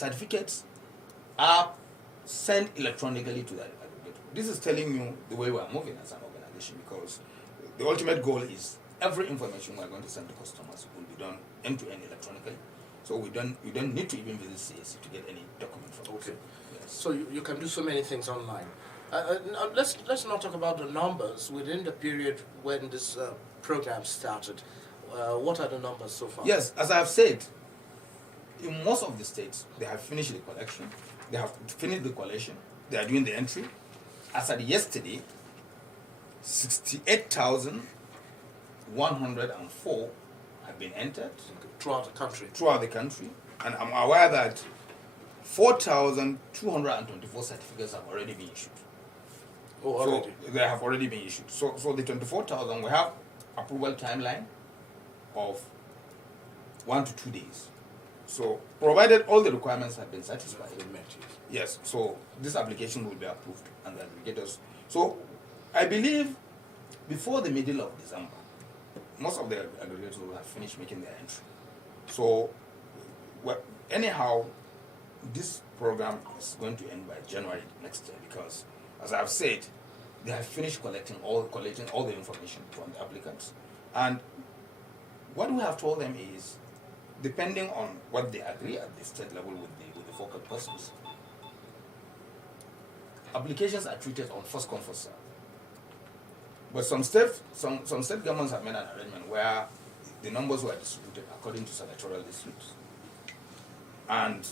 certificates are sent electronically to the aggregator. This is telling you the way we are moving as an organization, because the ultimate goal is every information we are going to send to customers will be done end-to-end electronically. So you don't need to even visit CAC to get any document from us. Okay. Yes. So you can do so many things online. Let's not talk about the numbers within the period when this program started. What are the numbers so far? Yes, as I have said, in most of the states, they have finished the collection. They have finished the collation. They are doing the entry. As at yesterday, 68,104 have been entered Throughout the country. And I'm aware that 4,224 certificates have already been issued. Oh, already? So they have already been issued. So the 24,000, we have approval timeline of 1 to 2 days. So provided all the requirements have been satisfied. Yes, so this application will be approved and the aggregators. So I believe before the middle of December, most of the aggregators will have finished making their entry. So anyhow, this program is going to end by January next year, because as I've said, they have finished collecting all the information from the applicants. And what we have told them is, depending on what they agree at the state level with the focal persons, applications are treated on first come first serve. But some state governments have made an arrangement where the numbers were distributed according to senatorial districts. And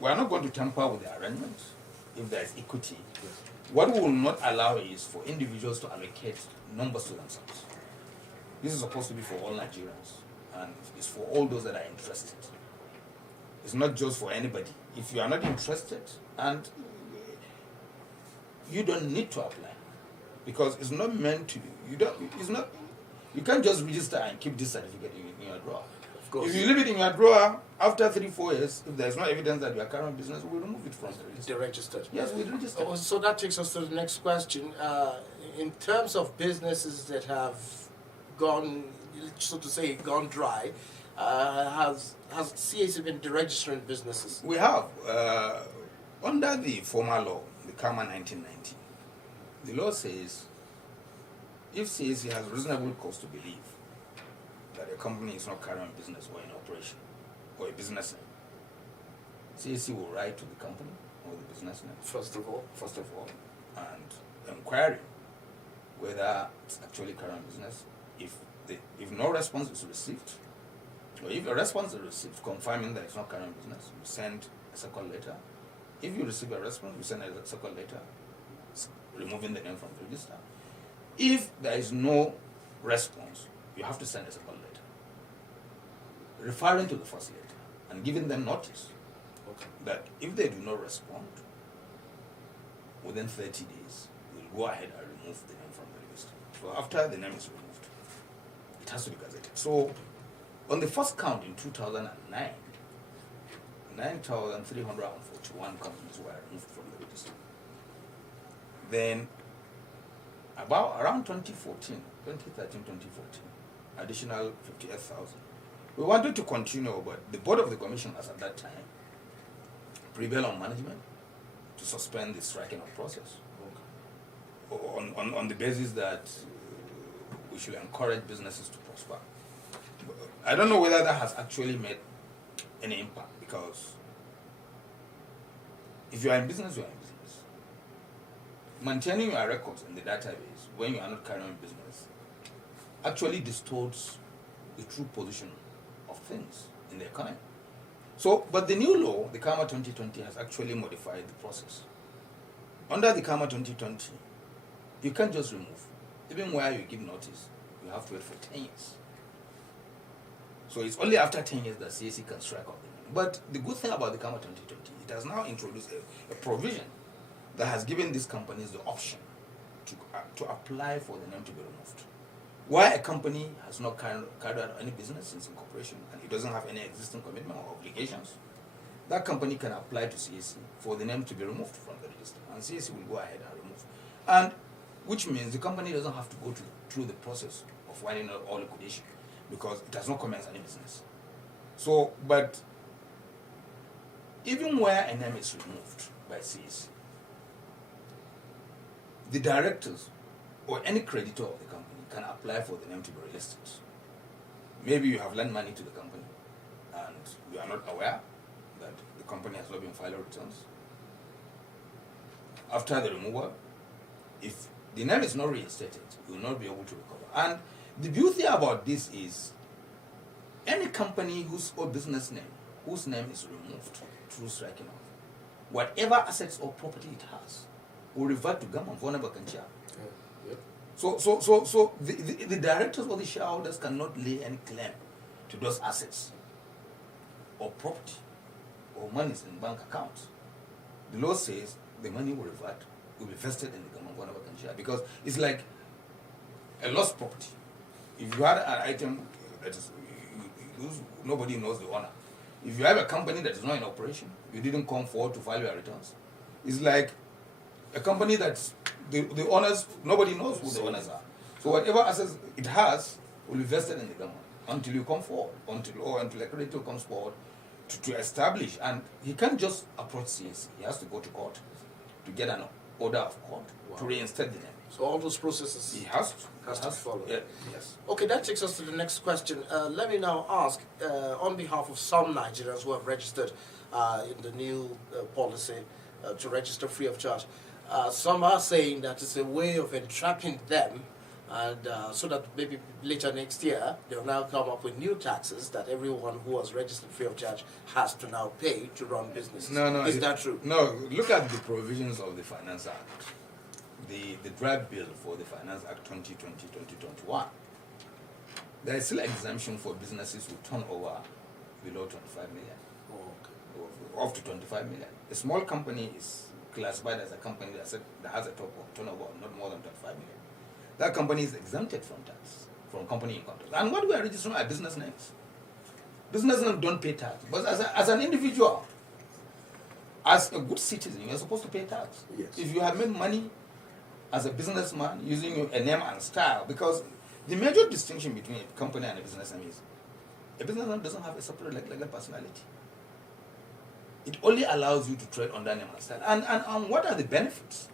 we are not going to tamper with the arrangement if there is equity. Yes. What we will not allow is for individuals to allocate numbers to themselves. This is supposed to be for all Nigerians, and it's for all those that are interested. It's not just for anybody. If you are not interested, and you don't need to apply, because it's not meant to be. You can't just register and keep this certificate in your drawer. Of course. If you leave it in your drawer, after 3-4 years, if there's no evidence that you are carrying business, we'll remove it from the register. They're registered. Yes, we register. Oh, so that takes us to the next question. In terms of businesses that have gone, so to say, gone dry, has CAC been deregistering businesses? We have. Under the former law, the CAMA 1990, the law says if CAC has reasonable cause to believe that a company is not carrying business or in operation, or a businessman, CAC will write to the company or the businessman first of all, and inquiring whether it's actually carrying business. If no response is received, or if a response is received confirming that it's not carrying business, we send a second letter. If you receive a response, we send a second letter removing the name from the register. If there is no response, you have to send a second letter referring to the first letter and giving them notice that if they do not respond within 30 days, we'll go ahead and remove the name from the register. So after the name is removed, it has to be gazetted. So on the first count in 2009, 9,341 companies were removed from the register. Then around 2013, 2014, additional 58,000. We wanted to continue, but the board of the commissioners at that time prevailed on management to suspend the striking of process on the basis that we should encourage businesses to prosper. I don't know whether that has actually made any impact, because if you are in business, you are in business. Maintaining your records in the database when you are not carrying business actually distorts the true position of things in the economy. So, but the new law, the CAMA 2020, has actually modified the process. Under the CAMA 2020, you can't just remove. Even where you give notice, you have to wait for 10 years. So it's only after 10 years that CAC can strike out the name. But the good thing about the CAMA 2020, it has now introduced a provision that has given these companies the option to apply for the name to be removed. Why a company has not carried out any business since incorporation and it doesn't have any existing commitment or obligations, that company can apply to CAC for the name to be removed from the register, and CAC will go ahead and remove. And which means the company doesn't have to go through the process of winding up all liquidation, because it has not commenced any business. So, but even where a name is removed by CAC, the directors or any creditor of the company can apply for the name to be relisted. Maybe you have lent money to the company and you are not aware that the company has not been filing returns. After the removal, if the name is not reinstated, you will not be able to recover. And the beauty about this is any company whose or business name, whose name is removed through striking off, whatever assets or property it has will revert to government for never can share. So the directors or the shareholders cannot lay any claim to those assets or property or monies in bank accounts. The law says the money will revert, will be vested in the government for never can share, because it's like a lost property. If you had an item that is you lose, nobody knows the owner. If you have a company that is not in operation, you didn't come forward to file your returns. It's like a company that's the owners, nobody knows who the owners are. So whatever assets it has will be vested in the government until you come forward, until a creditor comes forward to establish. And he can't just approach CAC. He has to go to court to get an order of court to reinstate the name. So all those processes He has to follow. Yeah, yes. Okay, that takes us to the next question. Let me now ask, on behalf of some Nigerians who have registered in the new policy to register free of charge, some are saying that it's a way of entrapping them, and so that maybe later next year they'll now come up with new taxes that everyone who was registered free of charge has to now pay to run businesses. No, is that true? No, look at the provisions of the Finance Act. The draft bill for the Finance Act 2020-2021, there is still exemption for businesses who turn over below 25 million, or up to 25 million. A small company is classified as a company that has a turnover of not more than 25 million. That company is exempted from tax, from company income tax. And what we are registering are business names. Business names don't pay tax, but as an individual, as a good citizen, you're supposed to pay tax. Yes. If you have made money as a businessman using a name and style, because the major distinction between a company and a business name is a businessman doesn't have a separate legal personality. It only allows you to trade under name and style. And what are the benefits?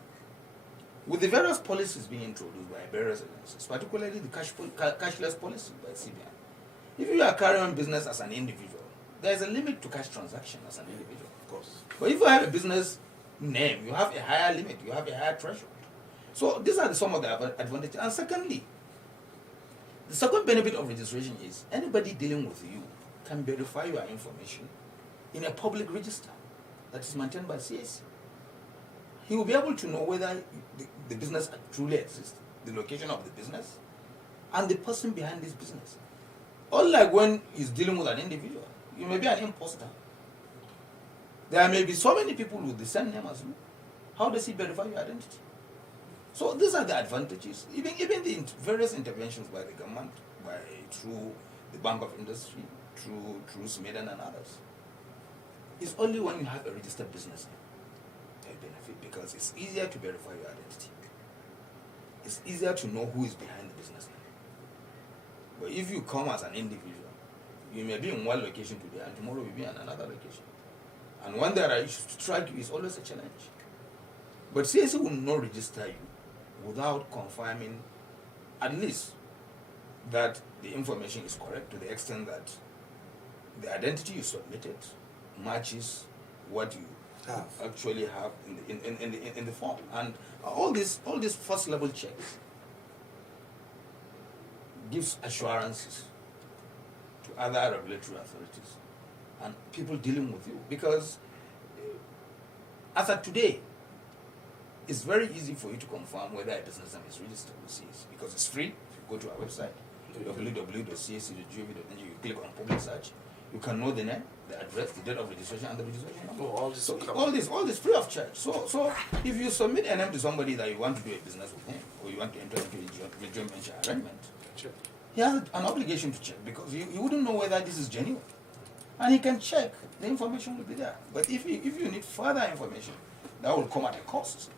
With the various policies being introduced by various agencies, particularly the cashless policy by CBN, if you are carrying on business as an individual, there is a limit to cash transaction as an individual, of course. But if you have a business name, you have a higher limit, you have a higher threshold. So these are some of the advantages. And secondly, the second benefit of registration is anybody dealing with you can verify your information in a public register that is maintained by CAC. He will be able to know whether the business truly exists, the location of the business, and the person behind this business. Unlike when he's dealing with an individual, you may be an imposter. There may be so many people with the same name as you. How does he verify your identity? So these are the advantages. Even the various interventions by the government, through the Bank of Industry, through Smedan and others. It's only when you have a registered business name that benefit, because it's easier to verify your identity. It's easier to know who is behind the business name. But if you come as an individual, you may be in one location today and tomorrow you'll be in another location. And when there are issues, to track you is always a challenge. But CAC will not register you without confirming at least that the information is correct, to the extent that the identity you submitted matches what you actually have in the form. And all these first level checks gives assurances to other regulatory authorities and people dealing with you, because as of today, it's very easy for you to confirm whether a business name is registered with CAC, because it's free. You go to our website, www.cac.gov.ng, you click on public search, you can know the name, the address, the date of registration, and the registration number. All this free of charge. So if you submit a name to somebody that you want to do a business with him, or you want to enter into a joint venture arrangement, he has an obligation to check, because he wouldn't know whether this is genuine. And he can check, the information will be there. But if you need further information, that will come at a cost.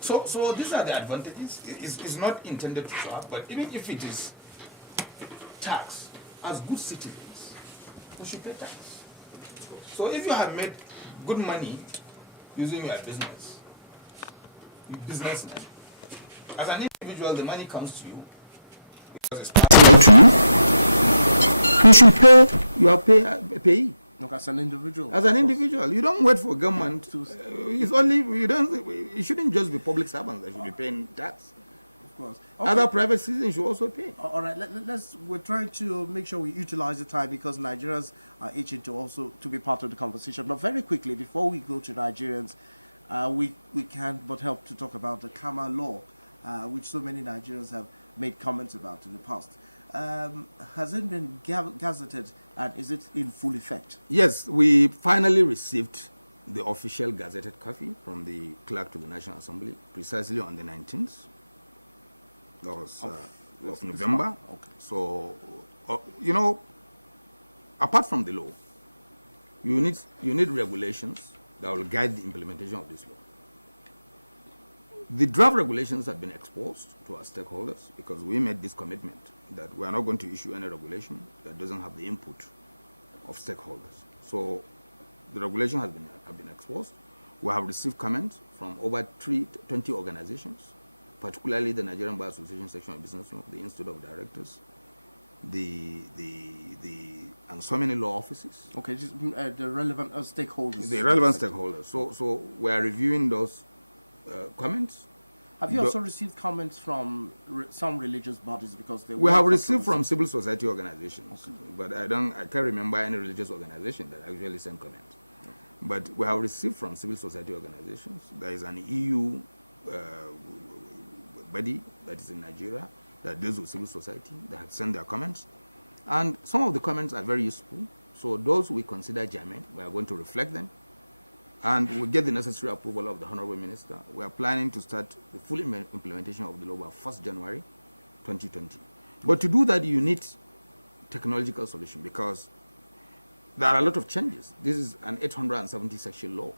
So these are the advantages. It's not intended to trap, but even if it is tax, as good citizens, we should pay tax. So if you have made good money using your businessman. As an individual, the money comes to you because it's passed to you. You should pay your payee. Look, as an individual. As an individual, you don't wait for government to. It's only you don't. It shouldn't just be public servants that should be paying tax. Of course. Okay. Other private citizens should also pay. All right. We're trying to make sure we utilize the time because Nigerians are itching to be part of the conversation. But very quickly, before we go to Nigerians, we can't but help to talk about the CAMA law, which so many Nigerians have made comments about in the past. Has it been gazetted and is it in full effect? Yes, we finally received the official gazetted copy from the clerk to the National Assembly precisely on the 19th of November. Okay. So, apart from the law, you need regulations that will guide the implementation of this law. The draft regulations have been exposed to our stakeholders because we made this commitment that we are not going to issue any regulation that doesn't have the input of stakeholders. So the regulation have been exposed. We have received comments from over 20 organizations, particularly the Nigerian Bar Association Section of Business Law, the Institute of Directors, and so many law offices. Okay, just, the relevant stakeholders. The relevant stakeholders. So we are reviewing those comments. Have you also received comments from some religious bodies because we have received from civil society organizations, okay. But I can't remember any religious organization that actually sent comments. Okay. But we have received from civil society organizations. There is an EU body that is in Nigeria that deals with civil society. They have sent their comments, and some of the comments are very useful. So those we consider germane, we are going to reflect them. And we'll get the necessary approval of the Honorable Minister. We are planning to start the full implementation of the law by 1st January 2020. But to do that, you need technological solution because there are a lot of changes. This is an 870 section law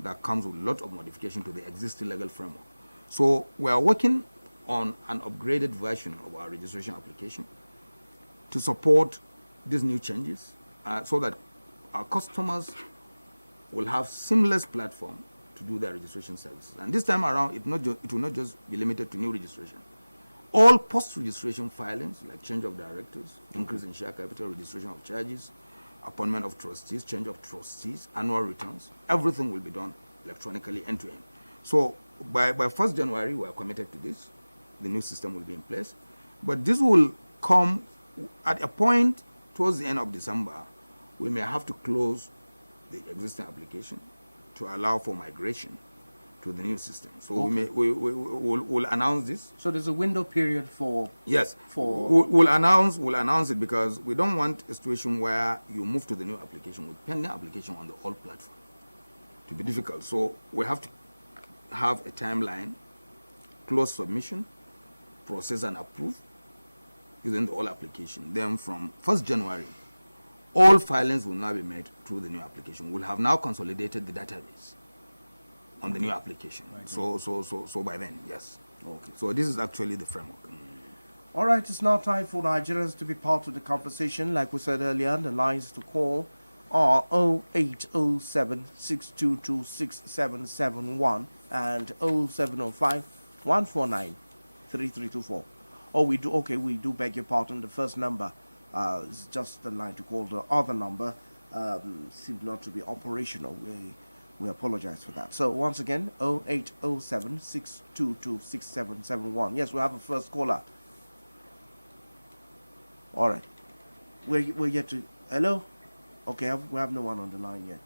that comes with a lot of modification to the existing legal framework. So we are working on an upgraded version of our registration application to support these new changes so that our customers will have seamless platform to do their registration services. And this time around, it will not just be limited to new registration. All post-registration filings, like change of directors, increase in share capital, registration of charges, appointment of trustees, change of trustees, annual returns, everything will be done electronically end-to-end. So by 1st January, we are committed to this. The new system will be in place. But this will come at a point towards the end of December. We may have to close the existing application to allow for migration to the new system. So okay. we'll announce this. So there's a window period for... Yes. We'll announce it because we don't want a situation where you move to the new application with pending application on the old platform to be difficult. So we have to have a timeline, close submission, process and approve using the old application. Then from 1st January, all filings will now be made through the new application. We'll have now consolidated the database on the new application. Right. So by then, yes. Okay. So this is actually the framework. All right, it's now time for Nigerians to be part of the conversation. Like we said earlier, the lines to call are 0807-622-6771 and 0705-149-3324. Oh, we do beg your pardon. The first number is just the line to call. The other number seemed not to be operational. We apologize for that. So once again, 0807-622-6771. Yes, we have a first caller. All right. We're yet to... Hello? Okay, we have no one on the line yet.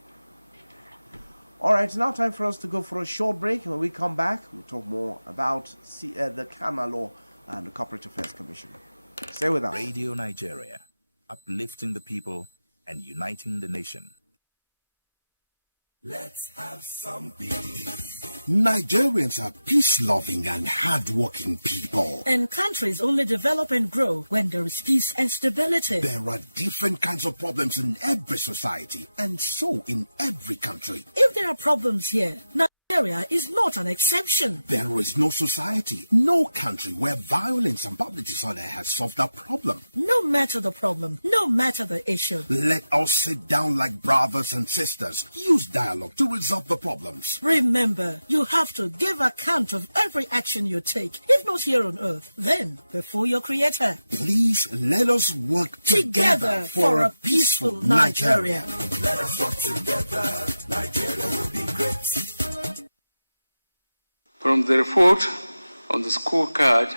All right, it's now time for us to go for a short break. When we come back, we'll talk more about the CAMA law and the Corporate Affairs Commission. Stay with us. Radio Nigeria, uplifting the people and uniting the nation. Let's have some peace. Nigerians are peace-loving and hard-working people. And countries only develop and grow when there is peace and stability. There are different kinds of problems in every society, and so in every country. If there are problems here, Nigeria Nigeria is not an exception. There is no society, no country where violence and public disorder has solved that problem. No matter the problem, no matter the issue. Let us sit down like brothers and sisters. Use dialogue to resolve the problems. Remember, you have to give account of every action you take, if not here on earth, then before your creator. Please let us work Together for a peaceful Nigeria. Let us work together. Nigeria will be great. From the report on the scorecard,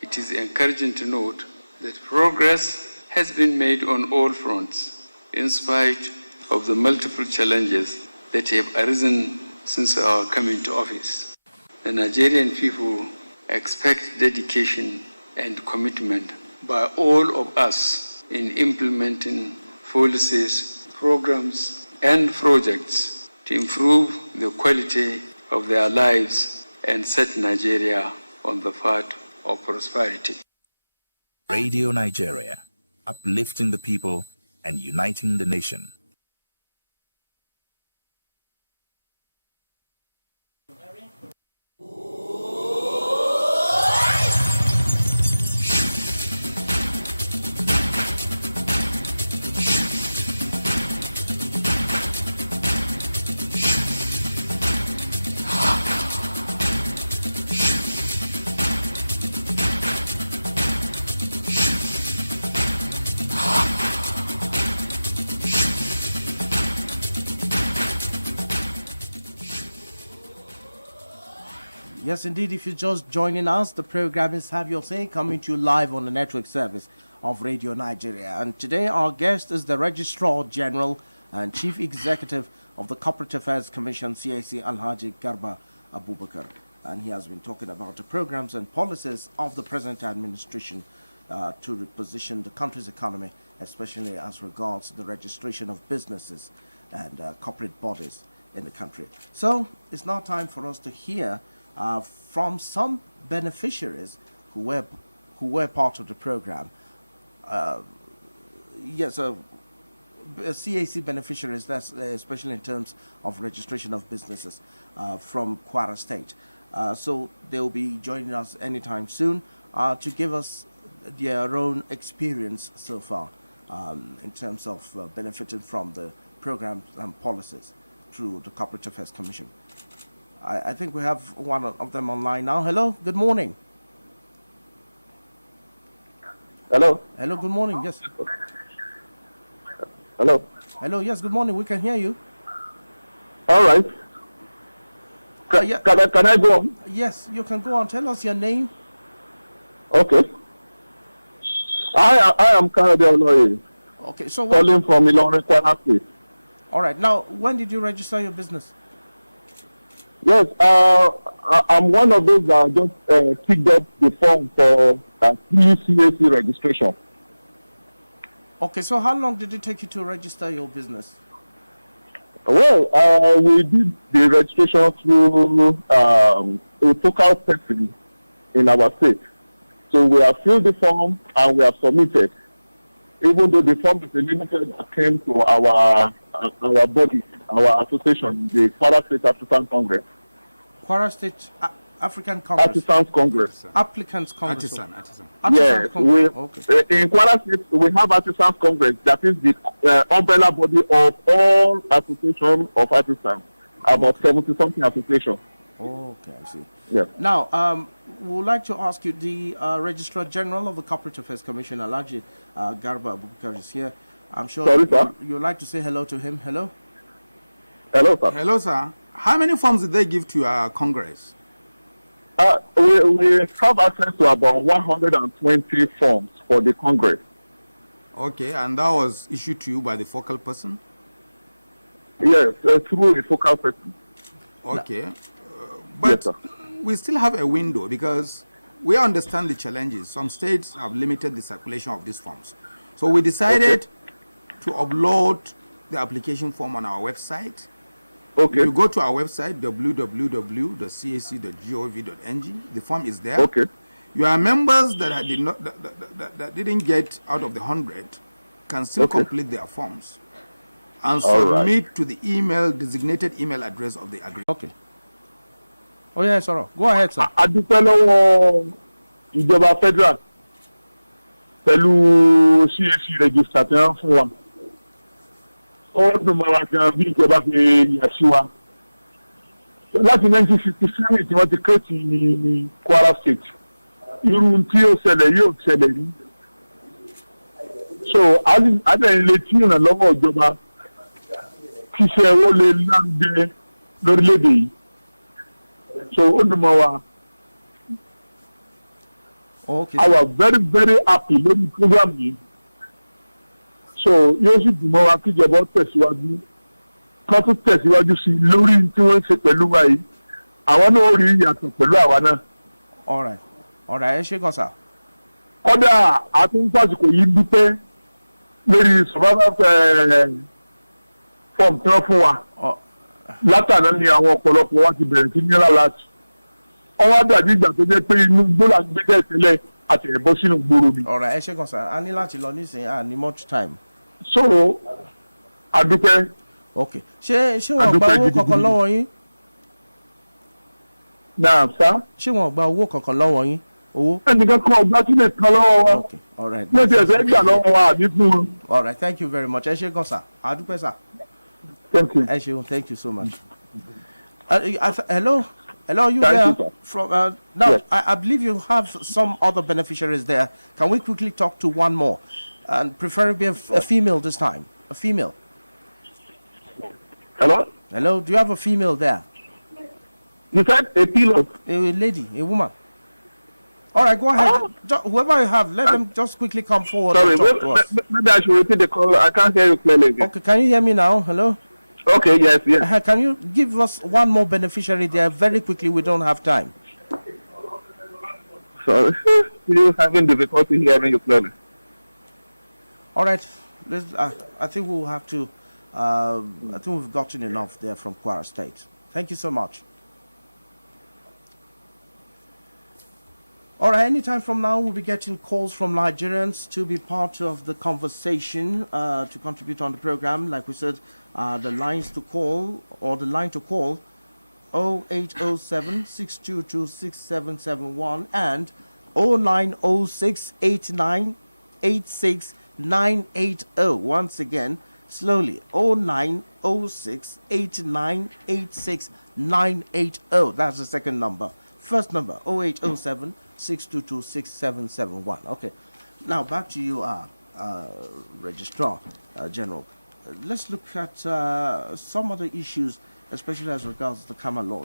it is encouraging to note that progress has been made on all fronts, in spite of the multiple challenges that have arisen since our coming to office. The Nigerian people expect dedication and commitment by all of us in implementing policies, programs, and projects to improve the quality of their lives and set Nigeria on the path of prosperity. Radio Nigeria, uplifting the people and uniting the nation. Yes, indeed, if you're just joining us, the program is Have Your Say, coming to you live on the network service of Radio Nigeria. And today our guest is the Registrar General and Chief Executive of the Corporate Affairs Commission, CAC, Alhaji Garba Abubakar. And he has been talking about the programs and policies of the present administration to reposition the country's economy, especially as regards the registration of businesses and corporate bodies in the country. So it's now time for us to hear from some beneficiaries who were part of the program. CAC beneficiaries, that's especially in terms of registration of businesses from Kwara State. So they will be joining us anytime soon to give us their own experience so far in terms of benefiting from the programs and policies through the Corporate Affairs Commission. I think we have one of them online now. Hello, good morning. Hello. Hello, good morning. Yes. Hello. Hello, yes, good morning. We can hear you. All right. Can I go on? Yes, you can go on. Tell us your name. Okay. I am Kanabe Oloye. Okay, so calling from Ilorin, Kwara State. All right. Now, when did you register your business? Yes, I'm one of those that just picked up the form for CAC registration. Okay, so how long did it take you to register your business? Well, we did the registration through a focal person in our state. So we have filled the form and we have submitted. Even though the form is a limited that came to our body, our association, the Kwara State Artisan Congress. Kwara State African Congress. Artisans Congress. Applicants Congress. Artisan yes, in Kwara State we have Artisans Congress. That is the umbrella body of all associations of artisans, about 70-something associations. Okay, I see. Yeah. Now, we would like to ask you, the Registrar General of the Corporate Affairs Commission, Alhaji Garba Abubakar, is here. I'm sure you'd like to say hello to him. Hello? Hello, sir. Hello, sir. How many forms did they give to our Congress? We have access to about 120 forms for the Congress. Okay, and that was issued to you by the focal person? Yes, through a focal person. Okay. But yes, we still have a window because we understand the challenges. Some states have limited the circulation of these forms. So we decided to upload the application form on our website. Okay. If you go to our website, www.cac.gov.ng, the form is there. Okay. Your members that didn't get out of the 100 can still complete their forms and submit to the designated email address of the agreement. Okay. Oh, yeah, sorry. Go ahead, sir. A dúpẹ́ lọ́wọ́ ìjọba federal pẹ̀lú CAC Registrar tí wọ́n fún wa. Ó dùn mọ́ wa gan bí ìjọba fi yà sí wa. Láti 1967 tí wọ́n ti kéètì ní Kwara State. Irú tí ó ṣẹlẹ̀ yóò ṣẹlẹ̀ rí. So, adẹ́yìn lè tí ìrànlọ́wọ́ ìjọba kí ṣe ó lè lárugẹ lórílẹ̀-èdè yìí. So, ó dùn mọ́ wa. Okay. I was very, very happy lórí program yìí. So, yóò sì dùn mọ́ wa kí ìjọba tẹ̀síwájú. Kán tún tẹ̀síwájú sí lórí tí wọ́n ń ṣe pẹ̀lú wa yìí. Àwọn náà ó rí ìyàtọ̀ pẹ̀lú àwa náà. All right. Ẹ ṣé gan, sir. Kọ́dà àtúnfàsìkò yìí dúpẹ́ lórí survival form tí wọ́n fún wa. Látàná ni àwọn ọ̀pọ̀lọpọ̀ wa ti bẹ̀rẹ̀ sí ní láti. Ọwọ́ dàbí ìgbà tó jẹ́ pé inú gbọ́dọ̀ gbẹ́gẹ́ ìpínlẹ̀ àti ẹ̀bọ́ sínú gbòòrò mi. All right. Ẹ ṣé gan, sir. A ní láti lọ nísìnyí, a ní much time. So, adúpẹ́. Okay. Ṣé wọ́n gba owó kankan lọ́wọ́ yín? Náà sá. Ṣé wọ́n gba owó kankan lọ́wọ́ yín? Owó? Ẹnìkan kan ọgbà sílẹ̀ kan lọ́wọ́ wa. Okay. All right. Ní ti ẹ̀sẹ̀ gbà lọ́wọ́ wa àbí fún un. All right. Thank you very much. Ẹ ṣé gan, sir. Adúpẹ́, sir. Thank you. Ẹ ṣeun. Thank you so much. Hello, you Thank there? you, sir. From now, Yes. I believe you have some other beneficiaries there. Can we quickly talk to one more, and preferably a female this time? A female. Hello? Hello. Do you have a female there? You said a pillow. A lady, a woman. All right, go ahead. Whoever you have, let them just quickly come forward Sorry, and talk to us. maybe I should repeat the call. I can't hear you clearly again. Okay, can you hear me now? Hello. Okay, yes. Can you give us one more beneficiary there very quickly? We don't have time. Sorry. You're having difficulty hearing you clearly. All right. I think we'll have to. I think we've gotten enough there from Kwara State. Thank you so much. All right, anytime from now, we'll be getting calls from Nigerians to be part of the conversation, to contribute on the program. Like we said, the lines to call, or the line to call, 0807 622 6771 and 0906 8986 980. Once again, slowly, 0906 8986 980. That's the second number. First number, 0807 622 6771. Okay. Now back to you, Registrar General. Let's look at some other issues, especially as regards the common law.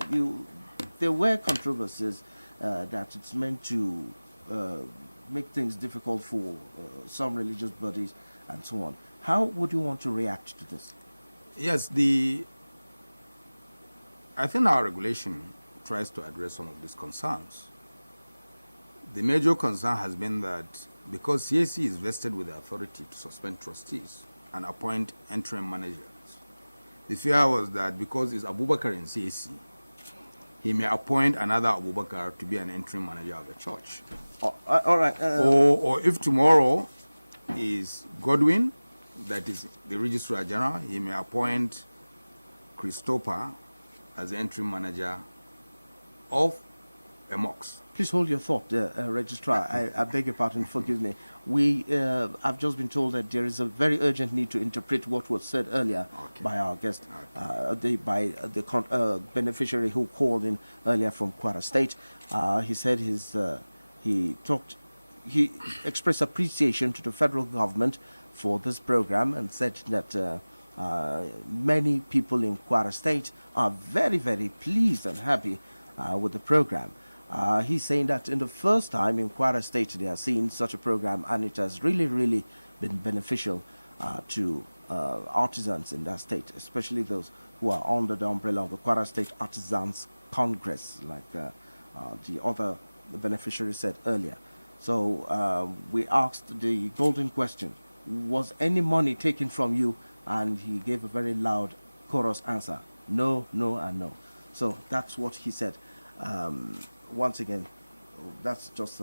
There were controversies that it's meant to make things difficult for some religious bodies and so on. How would you want to react to this? Yes, I think our regulation tries to address some of these concerns. The major concern has been that because CAC is vested with the authority to suspend trustees and appoint interim managers, the fear was that because it's Abubakar in CAC, he may appoint another Abubakar to be an interim manager of the church. All right. Or if tomorrow is Godwin, that is the Registrar General, he may appoint Christopher as the interim manager of a mosque. Please hold your thought, Registrar. I beg your pardon, forgive me. I've just been told that there is a very urgent need to interpret what was said earlier by our guest, by the beneficiary who called in earlier from Kwara State. He said he expressed appreciation to the federal government for this program and said that many people in Kwara State are very, very pleased and happy with the program. He's saying that in the first time in Kwara State they are seeing such a program, and it has really, really been beneficial to artisans in that state, especially those who are under the umbrella of the Kwara State Artisans Congress, like the other beneficiary said earlier. So we asked the golden question: was any money taken from you? And he gave a very loud chorus answer: no, no, and no. So that's what he said. Once again, that's just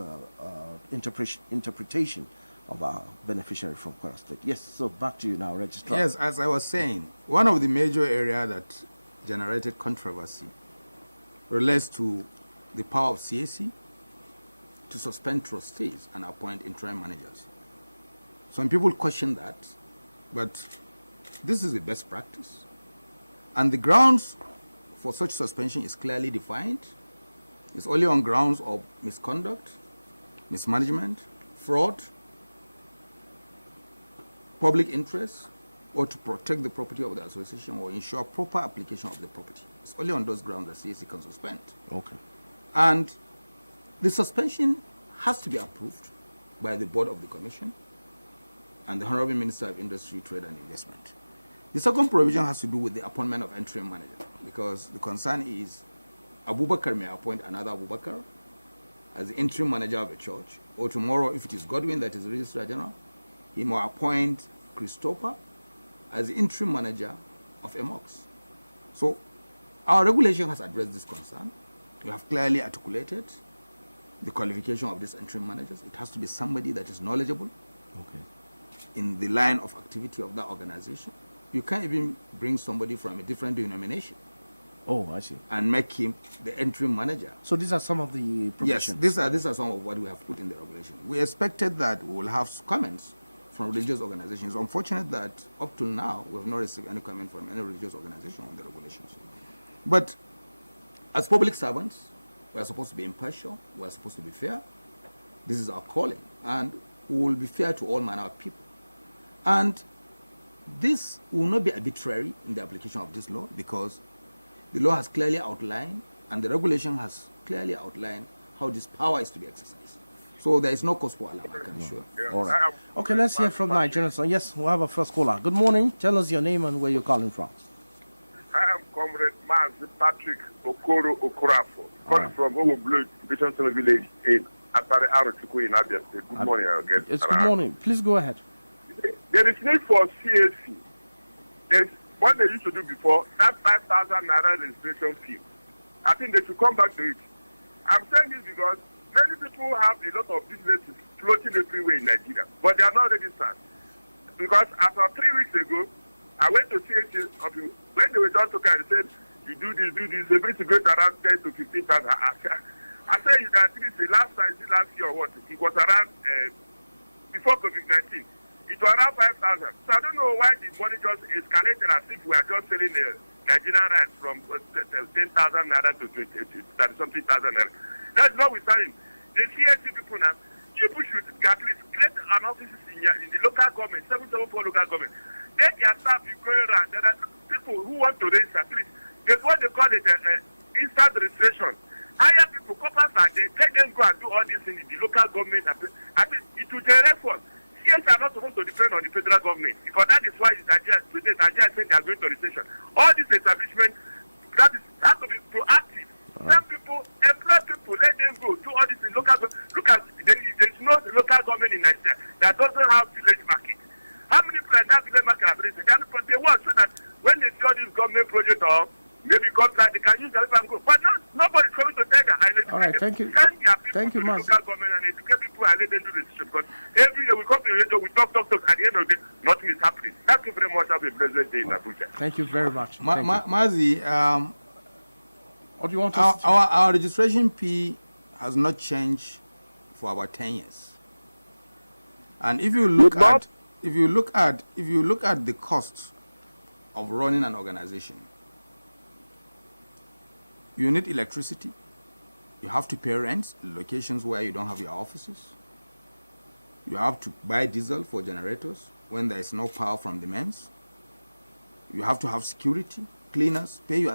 interpretation of our beneficiary from Kwara State. Yes, so back to you now, Registrar. Yes, as I was saying, one of the major areas that generated controversy relates to the power of CAC to suspend trustees and appoint interim managers. Some people question that, but this is the best practice. And the grounds for such suspension is clearly defined. It's only on grounds of misconduct, mismanagement, fraud, public interest, or to protect the property of the association or ensure proper application of the property. It's only on those grounds that CAC can suspend. Okay. And the suspension has to be approved by the board of the commission and the Honorable Minister of Industry, Trade and Investment. The second provision has to do with the appointment of interim manager, because the concern is Abubakar may appoint another Abubakar as the interim manager of a church, or tomorrow, if it is Godwin that is the Registrar General, he may appoint Christopher as the interim manager of a mosque. So our regulation has addressed this concern. We have clearly articulated the qualification of these interim managers. It has to be somebody that is knowledgeable in the line of activity of that organization. You can't even bring somebody from a different denomination. Oh, I see. And make him the interim manager. So these are some of the provisions. Yes, these are some of what we have put in the regulation. We expected that we will have comments from religious organizations. It's unfortunate that up till now we have not received any comment from any religious organization on the regulations. But as public servants, we are supposed to be impartial, we are supposed to be fair. This is our calling, and we will be fair to all manner of people. And this will not be arbitrary in the application of this law, because the law has clearly outlined, and the regulation has clearly outlined how this power is to be exercised. So there is no cause for alarm, I can assure. All right. Okay, let's hear from Nigerian. So yes, we'll have a first caller. Good morning. Tell us your name and where you're calling from. I am Comrade Mazi Patrick Okoro Okorafo, calling from Owo Blue Division Village in Atare Arochukwu in Abia State. Good morning, again. It's good morning. Please go ahead. There is need for CAC. There's what they used to do before, that 5,000 naira registration fee. I think they should come back to it. I'm saying this because many people have a lot of businesses floating everywhere in Nigeria, but they are not registered. Because as of 3 weeks ago, I went to CAC when they were done talking, they said, you do this, they bring to get around 10 to 15,000. I said, you can see the last year or what, it was around, before COVID-19, it was around 5,000. So I don't know why the money just escalated as if we are just selling Nigerian rights from 10,000 naira to 30-something thousand naira. That's not withstanding. The CAC people now, people should at least create an office in the local government, 774 local government. Let their staff be going around. There are people who want to register, at least. There's what they call it instant registration. Hire people, coppers are there, let them go and do all these things in the local government. I mean, it will generate funds. CAC are not supposed to depend on the federal government, because that is why Nigeria said they are going to recession. All these establishments, that has to be proactive. Some people, employ people, let them go, do all this in local government. Look at, there is no local government in Nigeria that doesn't have village market. How many people in that village market have raised? They want so that when they see all this government project or maybe contract, they can use the and go. But nobody's coming to tell them. All right, thank you. Thank you, Mas. Local government and educate people and let them do the decision. Because every year we come to the radio, we talk. At the end of the day, nothing is happening. Thank you very much. Have a blessed day in Abuja. Thank you very much. Mazi, what do you want our registration fee has not changed for about 10 years. And if you look at the cost of running an organization, you need electricity, you have to pay rents, locations where you don't have your offices, you have to buy diesel for generators when there is no power from the mains, you have to have security, cleaners, pay your